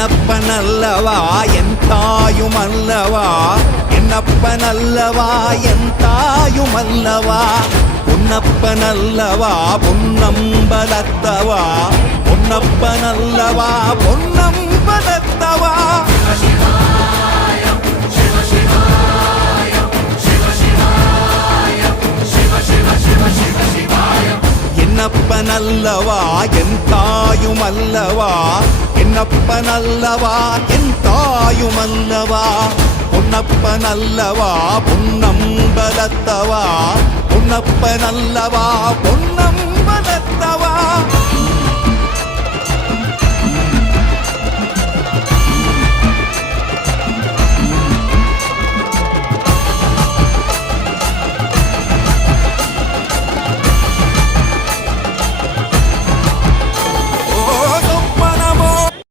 என்னப்பனல்லவா என் தாயுமல்லவா, என்னப்பனல்லவா என் தாயுமல்லவா, பொன்னப்பனல்லவா பொன்னம்பலத்தவா, பொன்னப்பனல்லவா பொன்னம்பலத்தவா. என்னப்பனல்லவா என் தாயுமல்லவா, என்னப்பனல்லவா என் தாயுமல்லவா, பொன்னப்பனல்லவா பொன்னம்பலத்தவா, பொன்னப்பனல்லவா பொன்னம்பலத்தவா.